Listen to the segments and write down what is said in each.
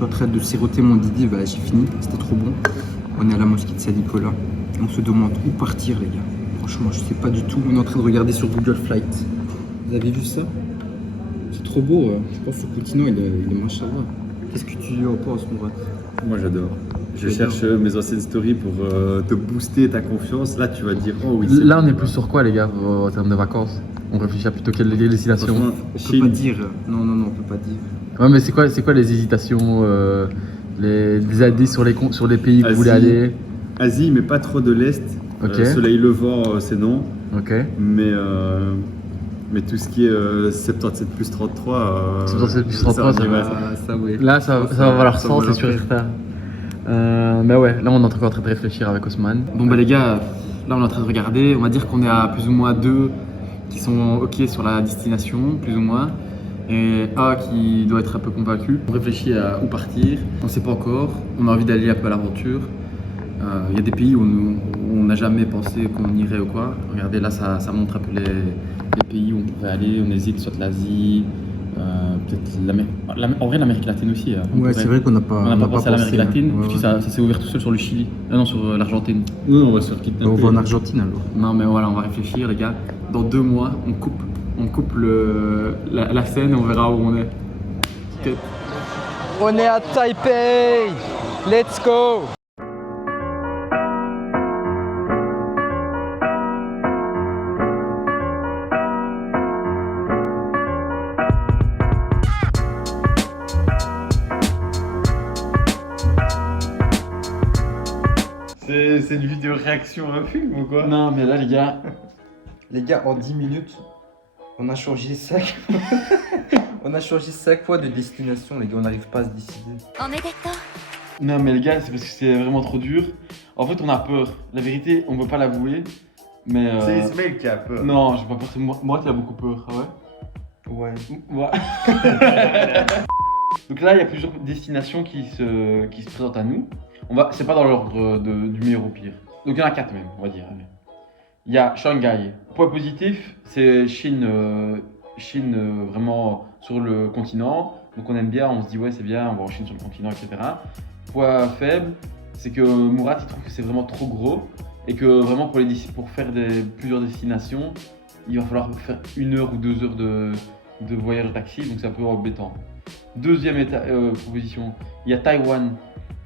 suis en train de siroter mon Didi, bah, j'ai fini, c'était trop bon. On est à la mosquée de Saint-Nicolas. On se demande où partir, les gars. Franchement, je sais pas du tout. On est en train de regarder sur Google Flight. Vous avez vu ça? C'est trop beau. Je pense que Poutino, il est machallah. Qu'est-ce que tu en penses, Mourad? Moi j'adore. Je cherche mes anciennes stories pour te booster ta confiance. Là tu vas dire oh oui. Là on est plus sur quoi les gars en termes de vacances? On réfléchit à plutôt quelle destination? On peut pas dire. Non, on peut pas dire. Ouais mais c'est quoi les hésitations, les indices sur les pays que vous voulez aller? Asie mais pas trop de l'Est. Ok. Soleil levant c'est non. Ok. Mais tout ce qui est 77 plus 33. 77 plus 33 ça va. Ça, ouais. Là ça va valoir 100 c'est sûr et certain. Mais ouais, là on est encore en train de réfléchir avec Osman. Bon bah les gars, là on est en train de regarder, on va dire qu'on est à plus ou moins 2 qui sont ok sur la destination, plus ou moins, et A qui doit être un peu convaincu. On réfléchit à où partir, on sait pas encore, on a envie d'aller un peu à l'aventure. Il y a des pays où on n'a jamais pensé qu'on irait ou quoi. Regardez là ça montre un peu les pays où on pourrait aller, on hésite, soit l'Asie, peut-être en vrai l'Amérique latine aussi. Ouais, c'est vrai qu'on n'a pas pensé à l'Amérique latine, Ouais, puis ça s'est ouvert tout seul sur le Chili, non sur l'Argentine. Non, on va se faire quitter. On va en Argentine alors. Non mais voilà, on va réfléchir les gars. Dans 2 mois, on coupe la scène et on verra où on est. Okay. On est à Taipei. Let's go. C'est une vidéo réaction à un film ou quoi? Non mais là les gars, Les gars, en 10 minutes, on a changé 5 on a changé 5 fois de destination, les gars, on n'arrive pas à se décider. non mais les gars, c'est parce que c'est vraiment trop dur. En fait, on a peur. La vérité, on peut pas l'avouer. Mais C'est Ismaël qui a peur. non, j'ai pas peur. Moi, tu as beaucoup peur. Ah ouais. Ouais. Donc là, il y a plusieurs destinations qui se présentent à nous. C'est pas dans l'ordre du meilleur au pire. Donc il y en a 4 même, on va dire. Allez. Il y a Shanghai. Point positif, c'est Chine vraiment sur le continent. Donc on aime bien, on se dit ouais c'est bien, on va en Chine sur le continent, etc. Point faible, c'est que Mourad il trouve que c'est vraiment trop gros et que vraiment pour faire plusieurs destinations, il va falloir faire 1 heure ou 2 heures de voyage en taxi, donc c'est un peu embêtant. Deuxième proposition, il y a Taïwan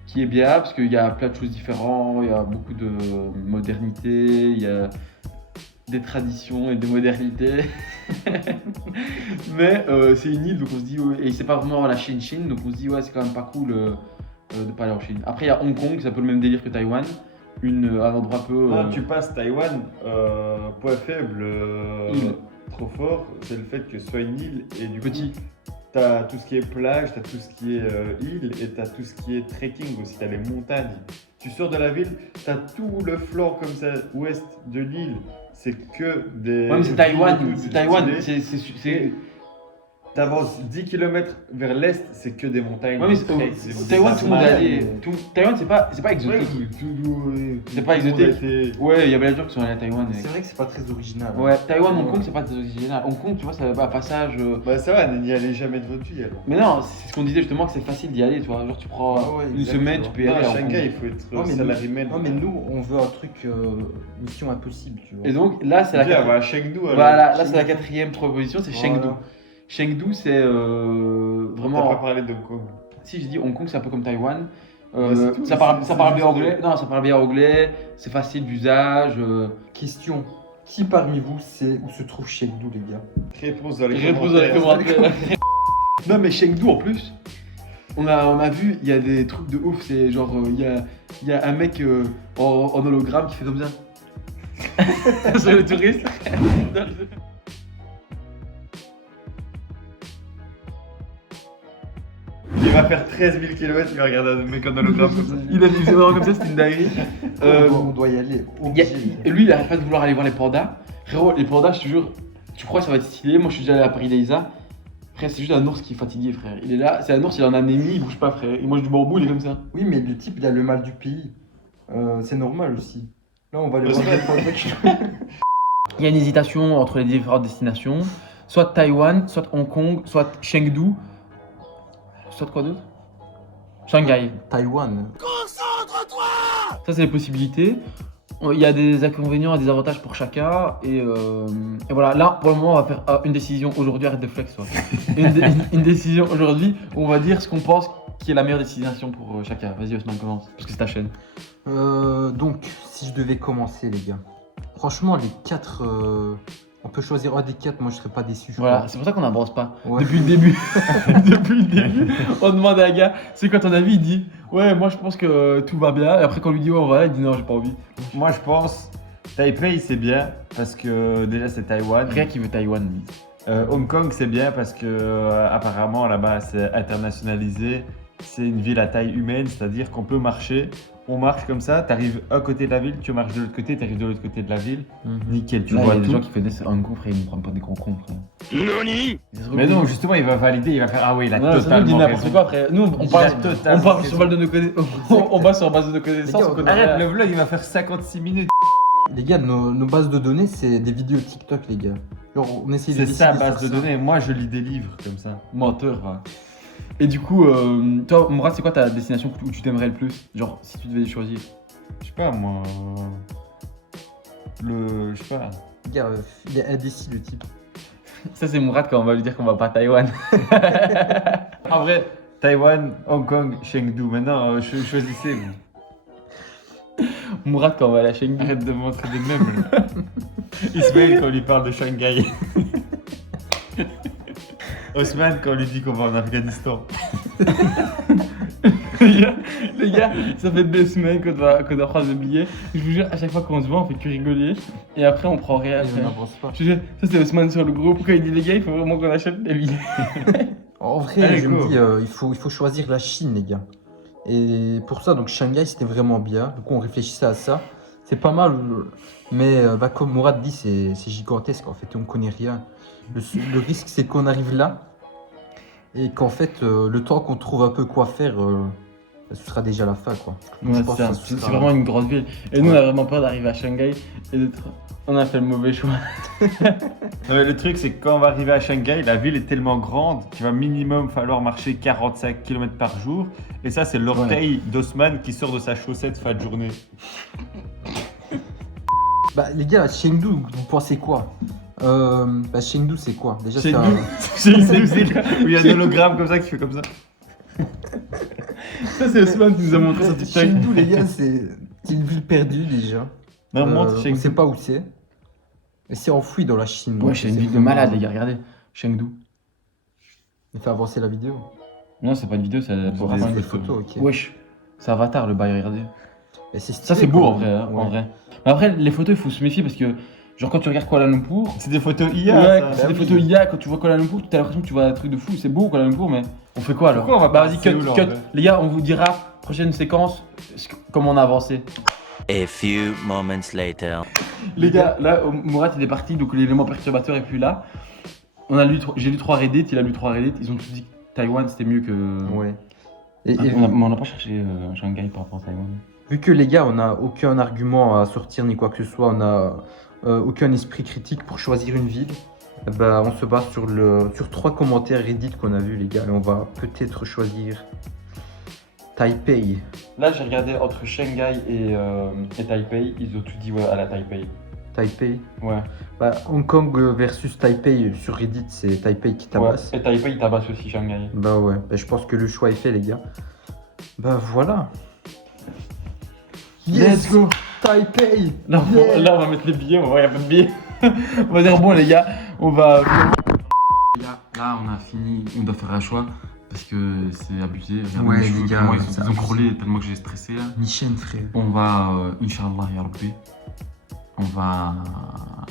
qui est bien parce qu'il y a plein de choses différentes, il y a beaucoup de modernité, il y a des traditions et des modernités. Mais c'est une île donc on se dit et c'est pas vraiment la Chine donc on se dit ouais c'est quand même pas cool de pas aller en Chine. Après il y a Hong Kong, c'est un peu le même délire que Taïwan, un endroit un peu. Non, tu passes Taïwan, point faible, île. trop fort, c'est le fait que ce soit une île et du Petit. coup t'as tout ce qui est plage, t'as tout ce qui est île et t'as tout ce qui est trekking aussi, t'as les montagnes. Tu sors de la ville, t'as tout le flanc comme ça, ouest de l'île, c'est que des. Ouais mais c'est Taïwan, stylées. c'est. T'avances 10 km vers l'est, c'est que des montagnes. Ouais mais Taïwan tout le monde est allé. Taïwan c'est pas exotique. C'est pas exotique. Ouais, il y avait des gens qui sont allés à Taïwan. C'est vrai que c'est pas très original. Ouais, Taïwan, Hong Kong, c'est pas très original. Hong Kong, tu vois, c'est un passage. Bah ça va, n'y allez jamais de votre vie alors. Mais non, c'est ce qu'on disait justement que c'est facile d'y aller, tu vois. Genre, tu prends une semaine, tu peux y Non, aller. à à Hong Shanghai, Kong. il faut être salarié. Non mais nous, on veut un truc mission impossible, tu vois. Et donc là, c'est la on va à Chengdu alors. Voilà, là, c'est la 4e proposition, c'est Voilà. Chengdu. Chengdu, c'est T'as vraiment. pas parlé de Hong Kong. Si je dis Hong Kong, c'est un peu comme Taïwan. c'est tout, Ça parle c'est bien juste anglais. Non, ça parle bien anglais. C'est facile d'usage. Question, qui parmi vous sait où se trouve Chengdu, les gars? Réponse dans les Réponse dans les commentaires. Non mais Chengdu en plus, on a vu, il y a des trucs de ouf, c'est genre, il y a un mec en hologramme qui fait comme ça. Sur les touristes. Il va faire 13 000 km, il va regarder un mec en hologramme comme ça. Il a fait vraiment comme ça, c'était une dinguerie. On doit y aller, obligé. Et lui, il arrête pas de vouloir aller voir les pandas. Frérot, les pandas, je te jure, tu crois que ça va être stylé. Moi, je suis déjà allé à Paris Leiza. Frère, c'est juste un ours qui est fatigué, frère. Il est là, c'est un ours, il a un anémie, il bouge pas, frère. Il mange du bambou, il est comme ça. Oui, mais le type, il a le mal du pays. C'est normal aussi. Là, on va aller voir les pandas. Il y a une hésitation entre les différentes destinations. Soit Taïwan, soit Hong Kong, soit Chengdu. Soit quoi d'autre? Shanghai. Taïwan. Ça, c'est les possibilités. Il y a des inconvénients et des avantages pour chacun. Et voilà, là, pour le moment, on va faire une décision aujourd'hui. Arrête de flex, toi. Une décision aujourd'hui où on va dire ce qu'on pense qui est la meilleure destination pour chacun. Vas-y, Osman, commence, parce que c'est ta chaîne. Donc, si je devais commencer, les gars. Franchement, les 4. On peut choisir un des 4, moi je serais pas déçu. Voilà, c'est pour ça qu'on n'avance pas. Ouais. Depuis le début. Depuis le début, on demande à un gars, c'est quoi ton avis? Il dit, ouais, moi je pense que tout va bien. Et après, quand on lui dit, ouais, voilà, il dit, non, j'ai pas envie. Moi, je pense Taipei, c'est bien parce que déjà, c'est Taïwan. Rien qui veut Taïwan, lui. Hong Kong, c'est bien parce que apparemment là-bas, c'est internationalisé. C'est une ville à taille humaine, c'est-à-dire qu'on peut marcher. On marche comme ça, tu arrives à côté de la ville, tu marches de l'autre côté, tu arrives de l'autre côté de la ville. Nickel, tu Là, vois il y a tout. des gens qui connaissent un con, frère, ils ne prennent pas des gros cons, frère. Mais non, justement, il va valider, il va faire ah oui, il a Non, ça nous totalement dit n'importe raison. quoi après. Nous, on Il part a totalement on part raison. sur base de nos connaissances. On base sur base de nos connaissances. Les gars, on connaît Arrête, rien. le vlog, il va faire 56 minutes. Les gars, nos bases de données, c'est des vidéos TikTok, les gars. Genre, on essaie de C'est ça, décider base sur de ça. données. Moi, je lis des livres comme ça. Menteur, va. Et du coup, toi, Mourad, c'est quoi ta destination où tu t'aimerais le plus? Genre, si tu devais choisir. Je sais pas, moi. Je sais pas. Les gars, il est indécis, le type. Ça, c'est Mourad quand on va lui dire qu'on va pas à Taïwan. En vrai, Taïwan, Hong Kong, Chengdu. Maintenant, choisissez vous. Mourad quand on va aller à Chengdu. Arrête de montrer des mèmes. Là. Ismaël quand on lui parle de Shanghai. Osman quand on lui dit qu'on va en Afghanistan. les gars, ça fait 2 semaines qu'on doit prendre le billet. Je vous jure, à chaque fois qu'on se voit, on fait que rigoler. Et après, on prend rien. Et on frère. n'avance pas. Je te jure, ça c'est Osman sur le groupe. Quand il dit les gars, il faut vraiment qu'on achète les billets. En vrai, Allez, je go. me dis, il faut choisir la Chine, les gars. Et pour ça, donc Shanghai, c'était vraiment bien. Du coup, on réfléchissait à ça. C'est pas mal, mais bah, comme Mourad dit, c'est gigantesque. En fait, on connaît rien. Le risque, c'est qu'on arrive là et qu'en fait, le temps qu'on trouve un peu quoi faire, ce sera déjà la fin, quoi. Ouais, Je pense que c'est sera- vraiment une grosse ville. Et nous, on a vraiment peur d'arriver à Shanghai et d'être. On a fait le mauvais choix. Non, mais le truc, c'est que quand on va arriver à Shanghai, la ville est tellement grande qu'il va minimum falloir marcher 45 km par jour. Et ça, c'est l'orteil d'Osman qui sort de sa chaussette fin de journée. Bah, les gars, Chengdu, vous pensez quoi? Bah, Chengdu, c'est quoi? Déjà, c'est Chengdu. C'est une ville où il y a un hologramme comme ça qui fait comme ça. Ça, c'est Osman qui nous a montré sur TikTok. Chengdu, les gars, c'est une ville perdue déjà. Non, montre On Chengdu. sait pas où c'est. Et c'est enfoui dans la Chine. Ouais, donc c'est une c'est ville de vraiment- malade, les gars. Regardez. Chengdu. Il fait avancer la vidéo. Non, c'est pas une vidéo, c'est pour Ah, avoir c'est une des photos, ok. Wesh. C'est Avatar le bail, regardez. Mais c'est stylé, Ça, c'est beau quand en même. vrai, hein, en Ouais. vrai. Mais après, les photos, il faut se méfier parce que, genre, quand tu regardes Kuala Lumpur. C'est des photos Ouais, IA. c'est ça. des photos IA, quand tu vois Kuala Lumpur, t'as l'impression que tu vois un truc de fou. C'est beau Kuala Lumpur, mais on fait quoi alors? Pourquoi on va Bah, pas vas-y, à cut, Séoul, en cut. vrai Les gars, on vous dira, prochaine séquence, comment on a avancé. A few moments later. Les gars, là, Mourad il est parti, donc l'élément perturbateur est plus là. J'ai lu 3 Reddit, il a lu 3 Reddit, ils ont tous dit que Taïwan c'était mieux que. Ouais. Et On n'a pas cherché Shanghai par rapport à Taïwan. vu que les gars, on n'a aucun argument à sortir ni quoi que ce soit, on n'a aucun esprit critique pour choisir une ville, bah, on se base sur 3 commentaires Reddit qu'on a vus, les gars, et on va peut-être choisir Taipei. Là, j'ai regardé entre Shanghai et Taipei, ils ont tout dit ouais, à la Taipei. Taipei. Ouais. Bah, Hong Kong versus Taipei sur Reddit, c'est Taipei qui tabasse. Et Taipei, il tabasse aussi Shanghai. Bah ouais, bah, je pense que le choix est fait, les gars. Bah voilà. Let's go. Taipei. Là, on va mettre les billets, on va voir, il n'y a pas de billets. On va dire, bon, les gars, on va. Les gars, là, on a fini, on doit faire un choix parce que c'est abusé. Regardez, Ouais, mes cheveux, les gars, vraiment, ils c'est ont abusé. crôlé tellement que j'ai stressé là. Michel, frère. On va, Inch'Allah, ya Rabbi, on va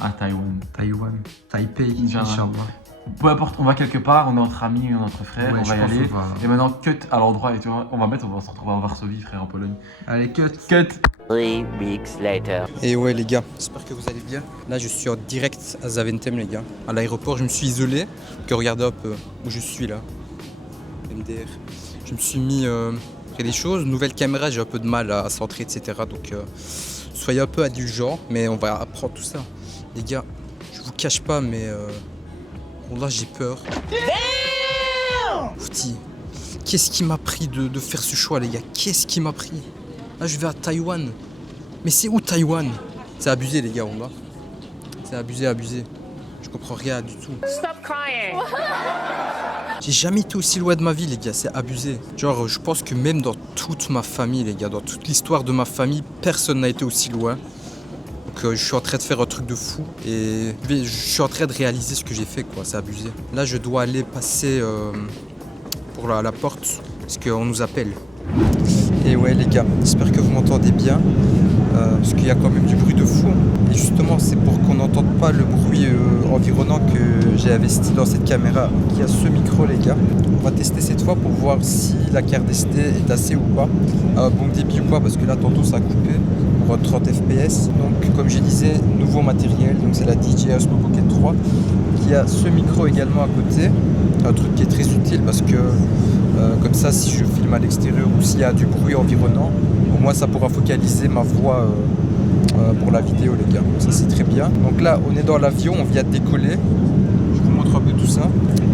à Taïwan. Taïwan. Taipei, Inch'Allah. Inch'Allah. Peu importe, on va quelque part, on est entre amis, on est entre frères, Ouais, on va je y pense aller. qu'on va- Et maintenant, cut à l'endroit, et tu vois, on va se retrouver à Varsovie, frère, en Pologne. Allez, cut. Cut. 3 weeks later. Et ouais les gars, j'espère que vous allez bien. Là je suis en direct à Zaventem les gars. À l'aéroport je me suis isolé. Donc regardez un peu où je suis là. MDR. Je me suis mis près des choses. Nouvelle caméra, j'ai un peu de mal à centrer etc. Donc soyez un peu indulgents. Mais on va apprendre tout ça. Les gars, je vous cache pas mais bon, là j'ai peur. Outi. Qu'est-ce qui m'a pris de faire ce choix, les gars? Qu'est-ce qui m'a pris? Là, je vais à Taïwan. Mais c'est où Taïwan? C'est abusé, les gars, on va. C'est abusé, abusé. Je comprends rien du tout. Stop crying. J'ai jamais été aussi loin de ma vie, les gars, c'est abusé. Genre, je pense que même dans toute ma famille, les gars, dans toute l'histoire de ma famille, personne n'a été aussi loin. Donc, je suis en train de faire un truc de fou et je suis en train de réaliser ce que j'ai fait, quoi. C'est abusé. Là, je dois aller passer pour la porte parce qu'on nous appelle. Et ouais, les gars, j'espère que vous m'entendez bien. Parce qu'il y a quand même du bruit de fou. Et justement, c'est pour qu'on n'entende pas le bruit environnant que j'ai investi dans cette caméra qui a ce micro, les gars. On va tester cette fois pour voir si la carte SD est assez ou pas. Bon débit ou pas, parce que là, tantôt, ça a coupé pour 30 fps. Donc, comme je disais, nouveau matériel. Donc, c'est la DJI Osmo Pocket 3 qui a ce micro également à côté. Un truc qui est très utile parce que comme ça, si je filme à l'extérieur ou s'il y a du bruit environnant, au moins ça pourra focaliser ma voix pour la vidéo, les gars. Ça, c'est très bien. Donc là, on est dans l'avion, on vient de décoller. Je vous montre un peu tout ça.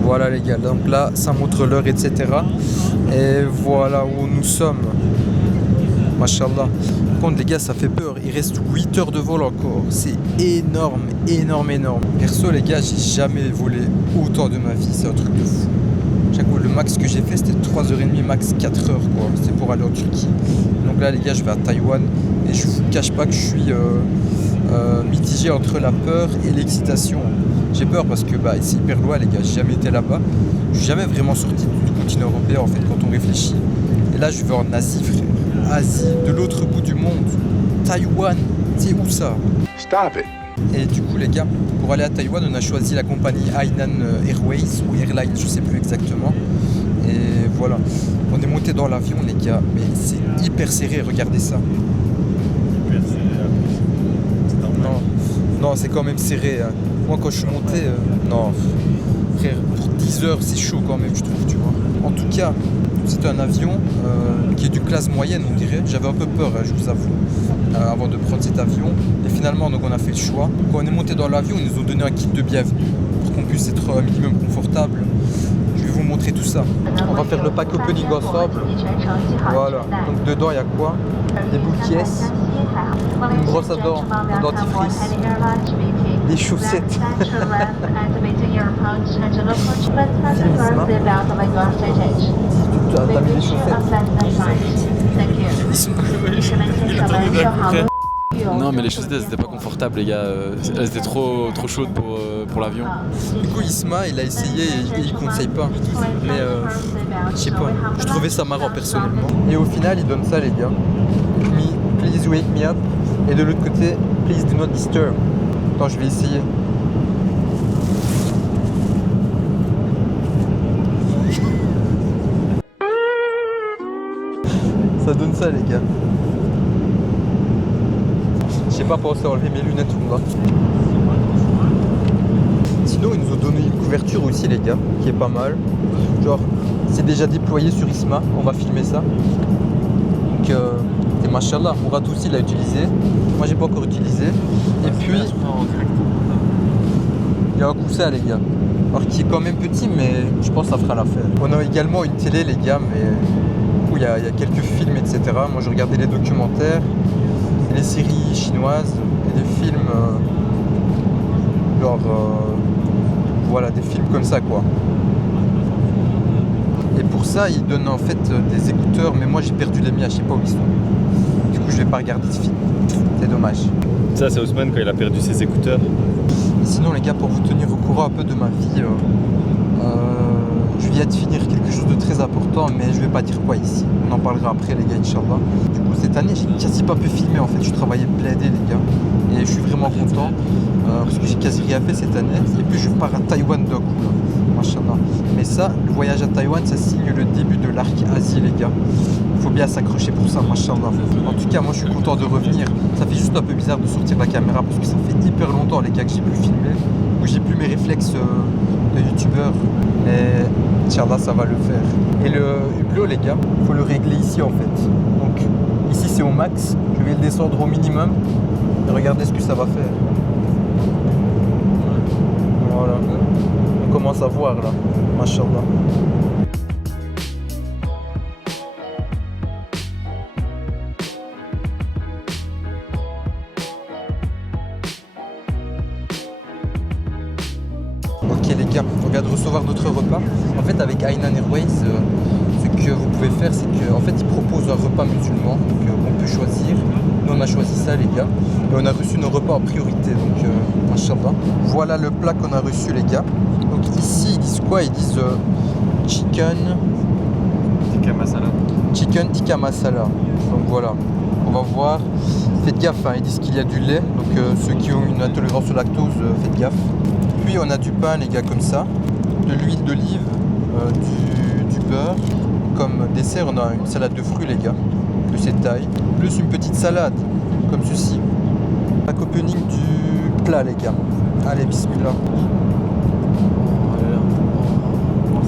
Voilà, les gars. Donc là, ça montre l'heure, etc. Et voilà où nous sommes. Machallah. Par contre, les gars, ça fait peur. Il reste 8 heures de vol encore. C'est énorme, énorme, énorme. Perso, les gars, j'ai jamais volé autant de ma vie. C'est un truc de fou. Chaque fois, le max que j'ai fait, c'était 3h30, max 4h, quoi. C'était pour aller en Turquie. Donc là, les gars, je vais à Taïwan. Et je vous cache pas que je suis mitigé entre la peur et l'excitation. J'ai peur parce que c'est hyper loin, les gars. J'ai jamais été là-bas. Je suis jamais vraiment sorti du continent européen, en fait, quand on réfléchit. Et là, je vais en Asie, frère. Asie, de l'autre bout du monde. Taïwan, c'est où ça? Stop it. Et du coup, les gars, pour aller à Taïwan, on a choisi la compagnie Hainan Airways ou Airlines, je sais plus exactement. Et voilà, on est monté dans l'avion, les gars, mais c'est hyper serré, regardez ça. Non, c'est quand même serré. Hein. Moi, quand je suis monté, non, frère, pour 10 heures, c'est chaud quand même, je trouve, tu vois. En tout cas, c'est un avion qui est du classe moyenne, on dirait. J'avais un peu peur, je vous avoue, avant de prendre cet avion. Et finalement, donc, on a fait le choix. Quand on est monté dans l'avion, ils nous ont donné un kit de bienvenue pour qu'on puisse être un minimum confortable. Je vais vous montrer tout ça. On va faire le pack opening ensemble. Voilà. Donc dedans, il y a quoi? Des boules qui est, une brosse à dents, un dentifrice, des chaussettes. T'as mis les chaussettes? Non, mais les chaussettes, elles étaient pas confortables, les gars. Elles étaient trop chaudes pour l'avion. Du coup, Isma, il a essayé et il conseille pas. Mais je sais pas, je trouvais ça marrant personnellement. Et au final, il donne ça, les gars. Please wake me up. Et de l'autre côté, please do not disturb. Attends, je vais essayer. Ça donne ça, les gars. J'ai pas pensé à enlever mes lunettes ou là. Sinon, ils nous ont donné une couverture aussi, les gars, qui est pas mal. Genre, c'est déjà déployé sur Isma. On va filmer ça. Donc, et machallah, Mourad aussi l'a utilisé. Moi, j'ai pas encore utilisé. Et puis, il y a un coussin, les gars. Alors, qui est quand même petit, mais je pense que ça fera l'affaire. On a également une télé, les gars, mais où il y a quelques films, etc. Moi, je regardais les documentaires, les séries chinoises et des films, voilà, des films comme ça, quoi. Et pour ça, ils donnent en fait des écouteurs, mais moi j'ai perdu les miens, je sais pas où ils sont. Du coup, je vais pas regarder ce film. C'est dommage. Ça, c'est Ousmane quand il a perdu ses écouteurs. Et sinon, les gars, pour vous tenir au courant un peu de ma vie, je viens de finir quelque chose de très important, mais je vais pas dire quoi ici. On en parlera après, les gars, Inch'Allah. Du coup, cette année, j'ai quasi pas pu filmer. En fait, je travaillais blindé, les gars. Et je suis vraiment content parce que j'ai quasi rien fait cette année. Et puis, je pars à Taïwan d'un coup, là. Machallah. Mais ça, le voyage à Taïwan, ça signe le début de l'arc Asie, les gars. Il faut bien s'accrocher pour ça, machallah. En tout cas, moi, je suis content de revenir. Ça fait juste un peu bizarre de sortir la caméra parce que ça fait hyper longtemps, les gars, que j'ai pu filmer. Où j'ai plus mes réflexes de youtubeur. Mais Inch'Allah, ça va le faire. Et le hublot, les gars, il faut le régler ici, en fait. Donc, ici, c'est au max. Je vais le descendre au minimum. Et regardez ce que ça va faire. Voilà. On commence à voir, là. Machallah. de recevoir notre repas. En fait, avec Hainan Airways, ce que vous pouvez faire, c'est qu'en fait, ils proposent un repas musulman, donc on peut choisir. Nous, on a choisi ça, les gars, et on a reçu nos repas en priorité, donc machallah. Voilà le plat qu'on a reçu, les gars. Donc ici, ils disent quoi? Ils disent chicken tikka masala. Donc voilà, on va voir. Faites gaffe, hein, ils disent qu'il y a du lait, donc ceux qui ont une intolérance au lactose, faites gaffe. Puis on a du pain, les gars, comme ça, de l'huile d'olive, du beurre. Comme dessert, on a une salade de fruits, les gars, de cette taille, plus une petite salade, comme ceci. La opening du plat, les gars. Allez, bismillah.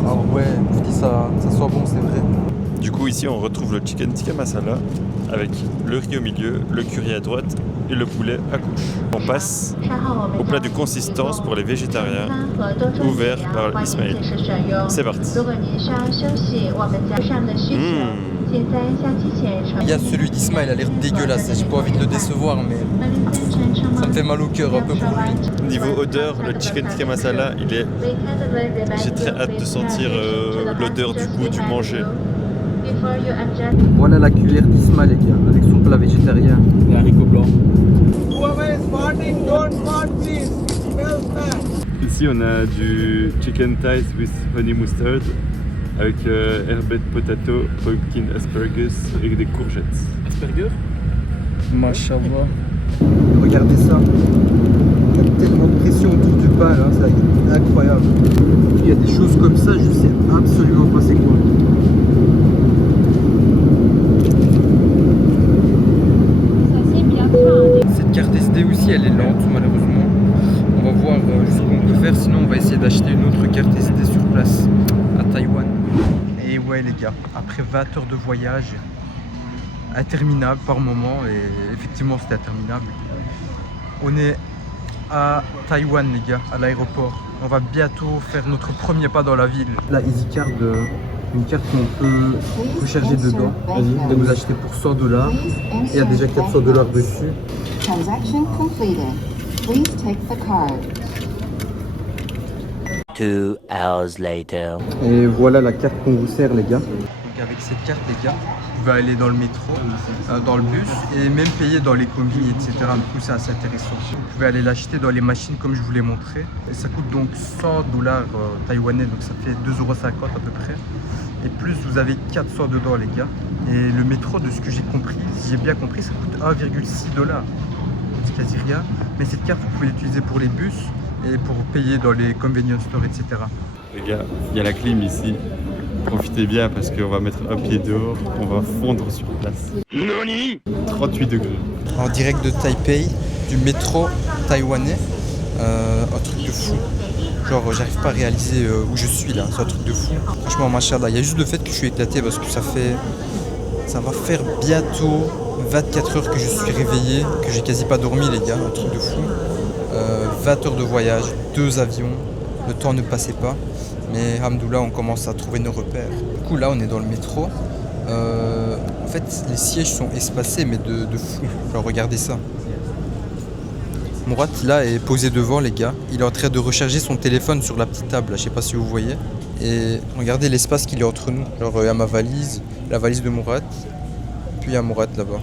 Ah ouais, je dis ça sent bon, c'est vrai. Du coup, ici, on retrouve le chicken tikka masala avec le riz au milieu, le curry à droite et le poulet à gauche. On passe au plat de consistance pour les végétariens, ouvert par Ismaël. C'est parti. Il y a celui d'Ismaël, il a l'air dégueulasse. J'ai pas envie de le décevoir, mais ça me fait mal au cœur un peu pour lui. Niveau odeur, le chicken tikka masala, j'ai très hâte de sentir l'odeur du goût du manger. Voilà la cuillère d'Isma, les gars, avec son plat végétarien. Les haricots blancs. Ici, on a du chicken thighs with honey mustard avec herbed potato, pumpkin asparagus et des courgettes. Asperger. Mashallah. Regardez ça. Il y a tellement de pression autour du pain, là, c'est incroyable. Il y a des choses comme ça, je sais absolument pas c'est quoi. Cette carte SD aussi, elle est lente malheureusement. On va voir ce qu'on peut faire, sinon on va essayer d'acheter une autre carte SD sur place à Taïwan. Et ouais les gars, après 20 heures de voyage, interminable par moment, et effectivement c'était interminable. On est à Taïwan les gars, à l'aéroport. On va bientôt faire notre premier pas dans la ville. La EasyCard, une carte qu'on peut recharger dedans. Elle nous a acheté pour $100 et il y a déjà $400 dessus. Transaction completed. Please take the card. 2 hours later. Et voilà la carte qu'on vous sert les gars. Donc avec cette carte les gars, vous pouvez aller dans le métro, dans le bus et même payer dans les combis, etc. Du coup c'est assez intéressant. Vous pouvez aller l'acheter dans les machines comme je vous l'ai montré. Et ça coûte donc $100 taïwanais, donc ça fait 2,50 € à peu près. Et plus vous avez 400 dedans les gars. Et le métro, de ce que j'ai compris, si j'ai bien compris, ça coûte $1,6. C'est quasi rien. Mais cette carte vous pouvez l'utiliser pour les bus et pour payer dans les convenience stores, etc. Les gars, il y a la clim ici. Profitez bien parce qu'on va mettre un pied dehors, on va fondre sur place. 38 degrés. En direct de Taipei, du métro taïwanais, un truc de fou. Genre j'arrive pas à réaliser où je suis là, c'est un truc de fou. Franchement machallah, il y a juste le fait que je suis éclaté parce que ça va faire bientôt 24 heures que je suis réveillé, que j'ai quasi pas dormi les gars, un truc de fou. 20 heures de voyage, 2 avions, le temps ne passait pas. Mais hamdoulah, on commence à trouver nos repères. Du coup là on est dans le métro. En fait les sièges sont espacés mais de fou. Genre regardez ça. Mourad là est posé devant les gars. Il est en train de recharger son téléphone sur la petite table là, je sais pas si vous voyez. Et regardez l'espace qu'il y a entre nous. Genre il y a ma valise, la valise de Mourad. Puis il y a Mourad là-bas.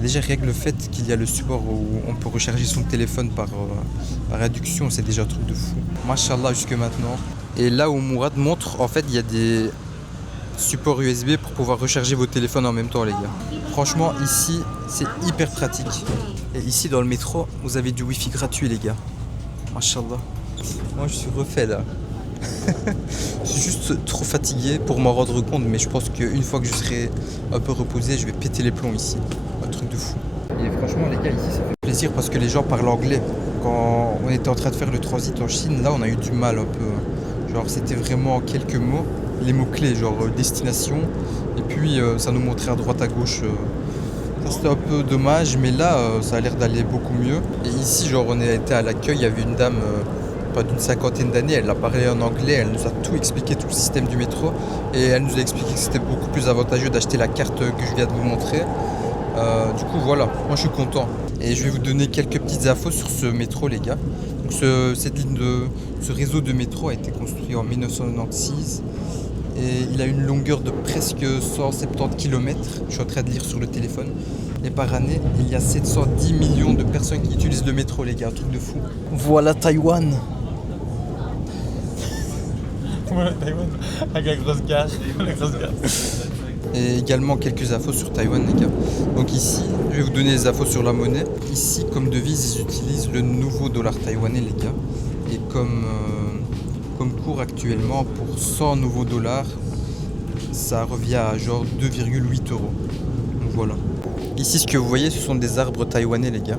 Déjà rien que le fait qu'il y a le support où on peut recharger son téléphone par induction, c'est déjà un truc de fou. Mashallah jusque maintenant. Et là où Mourad montre, en fait il y a des supports USB pour pouvoir recharger vos téléphones en même temps les gars. Franchement ici c'est hyper pratique. Et ici dans le métro vous avez du wifi gratuit les gars. Mashallah. Moi je suis refait là. Je suis juste trop fatigué pour m'en rendre compte, mais je pense qu'une fois que je serai un peu reposé, je vais péter les plombs ici. Un truc de fou. Et franchement les gars, ici ça fait plaisir parce que les gens parlent anglais. Quand on était en train de faire le transit en Chine, là on a eu du mal un peu. Genre c'était vraiment quelques mots, les mots clés, genre destination, et puis ça nous montrait à droite à gauche. Ça c'était un peu dommage, mais là ça a l'air d'aller beaucoup mieux. Et ici genre on était à l'accueil, il y avait une dame pas d'une cinquantaine d'années, elle a parlé en anglais, elle nous a tout expliqué, tout le système du métro, et elle nous a expliqué que c'était beaucoup plus avantageux d'acheter la carte que je viens de vous montrer. Du coup voilà, moi je suis content. Et je vais vous donner quelques petites infos sur ce métro les gars. Donc, Donc ce réseau de métro a été construit en 1996 et il a une longueur de presque 170 km. Je suis en train de lire sur le téléphone. Et par année, il y a 710 millions de personnes qui utilisent le métro, les gars, un truc de fou. Voilà Taïwan. Voilà Taïwan, avec la grosse gage. Et également quelques infos sur Taïwan, les gars. Donc ici, je vais vous donner les infos sur la monnaie. Ici, comme devise, ils utilisent le nouveau dollar taïwanais, les gars. Et comme cours actuellement, pour 100 nouveaux dollars, ça revient à genre 2,8 €. Donc voilà. Ici, ce que vous voyez, ce sont des arbres taïwanais, les gars.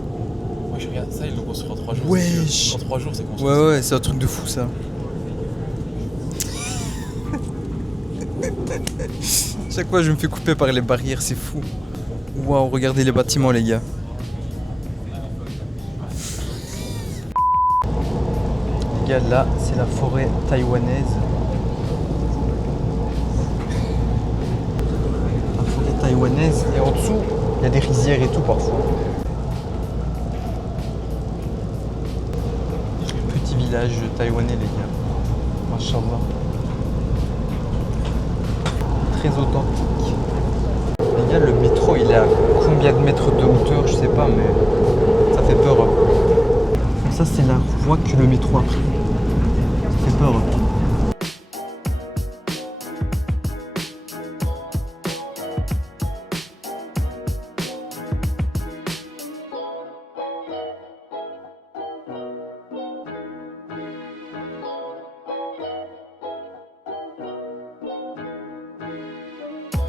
Moi je regarde ça, ils l'ont construit en 3 jours. Wesh. En 3 jours, c'est construit. Ouais, c'est un truc de fou, ça. Chaque fois, je me fais couper par les barrières, c'est fou. Waouh, regardez les bâtiments, les gars. Les gars, là, c'est la forêt taïwanaise. La forêt taïwanaise. Et en dessous, il y a des rizières et tout parfois. Petit village taïwanais, les gars. Machallah. Très authentique. Les gars, le métro, il est à combien de mètres de hauteur, je sais pas, mais ça fait peur. Ça, c'est la voie que le métro a pris. Ça fait peur.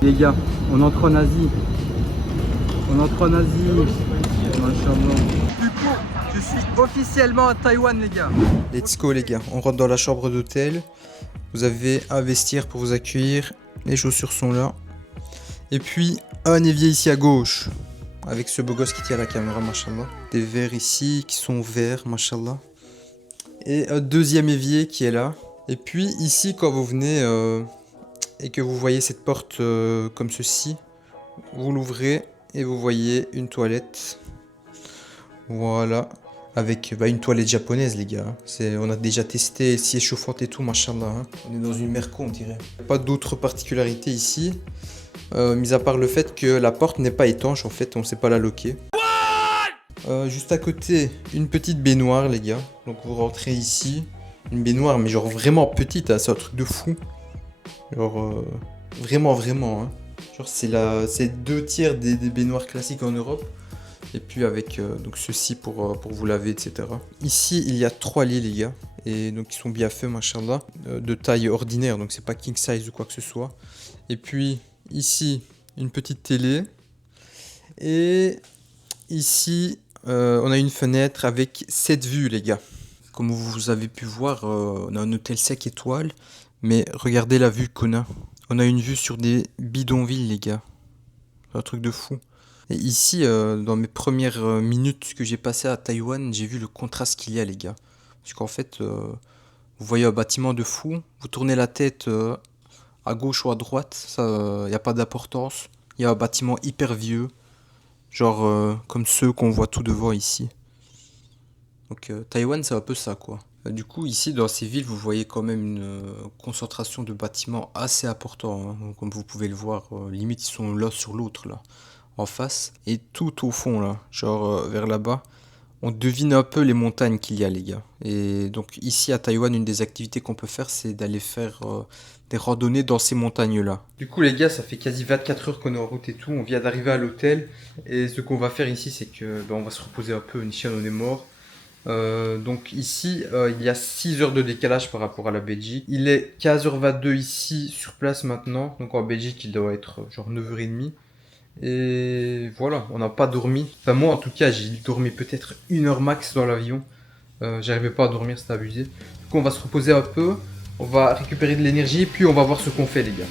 Les gars, on entre en Asie. On entre en Asie. Machallah. Du coup, je suis officiellement à Taïwan, les gars. Let's go, les gars. On rentre dans la chambre d'hôtel. Vous avez un vestiaire pour vous accueillir. Les chaussures sont là. Et puis, un évier ici à gauche. Avec ce beau gosse qui tient la caméra, machallah. Des verres ici qui sont verts, machallah. Et un deuxième évier qui est là. Et puis, ici, quand vous venez... et que vous voyez cette porte comme ceci, vous l'ouvrez et vous voyez une toilette. Voilà, avec une toilette japonaise, les gars. On a déjà testé, si est chauffante et tout, machallah. Hein. On est dans une merco, on dirait. Pas d'autres particularités ici, mis à part le fait que la porte n'est pas étanche, en fait, on ne sait pas la loquer. Juste à côté, une petite baignoire, les gars. Donc vous rentrez ici, une baignoire, mais genre vraiment petite, hein, c'est un truc de fou. Genre vraiment hein. Genre c'est 2/3 des baignoires classiques en Europe. Et puis avec donc ceci pour vous laver, etc. Ici il y a 3 lits, les gars. Et donc ils sont bien faits, machallah. De taille ordinaire, donc c'est pas king size ou quoi que ce soit. Et puis ici une petite télé. Et ici on a une fenêtre avec 7 vues, les gars. Comme vous avez pu voir, on a un hôtel 5 étoiles. Mais regardez la vue qu'on a. On a une vue sur des bidonvilles, les gars. C'est un truc de fou. Et ici, dans mes premières minutes que j'ai passées à Taïwan, j'ai vu le contraste qu'il y a, les gars. Parce qu'en fait, vous voyez un bâtiment de fou. Vous tournez la tête à gauche ou à droite. Ça, y a pas d'importance. Il y a un bâtiment hyper vieux. Genre comme ceux qu'on voit tout devant ici. Donc Taïwan, c'est un peu ça, quoi. Du coup, ici, dans ces villes, vous voyez quand même une concentration de bâtiments assez importante. Hein. Comme vous pouvez le voir, limite, ils sont l'un sur l'autre, là, en face. Et tout au fond, là, genre vers là-bas, on devine un peu les montagnes qu'il y a, les gars. Et donc, ici, à Taïwan, une des activités qu'on peut faire, c'est d'aller faire des randonnées dans ces montagnes-là. Du coup, les gars, ça fait quasi 24 heures qu'on est en route et tout. On vient d'arriver à l'hôtel. Et ce qu'on va faire ici, c'est que on va se reposer un peu. Ici, on est mort. Donc ici il y a 6 heures de décalage par rapport à la Belgique. Il est 15h22 ici sur place maintenant. Donc en Belgique il doit être genre 9h30. Et voilà, on n'a pas dormi. Enfin moi en tout cas j'ai dormi peut-être 1 heure max dans l'avion. J'arrivais pas à dormir, c'était abusé. Du coup on va se reposer un peu. On va récupérer de l'énergie puis on va voir ce qu'on fait, les gars.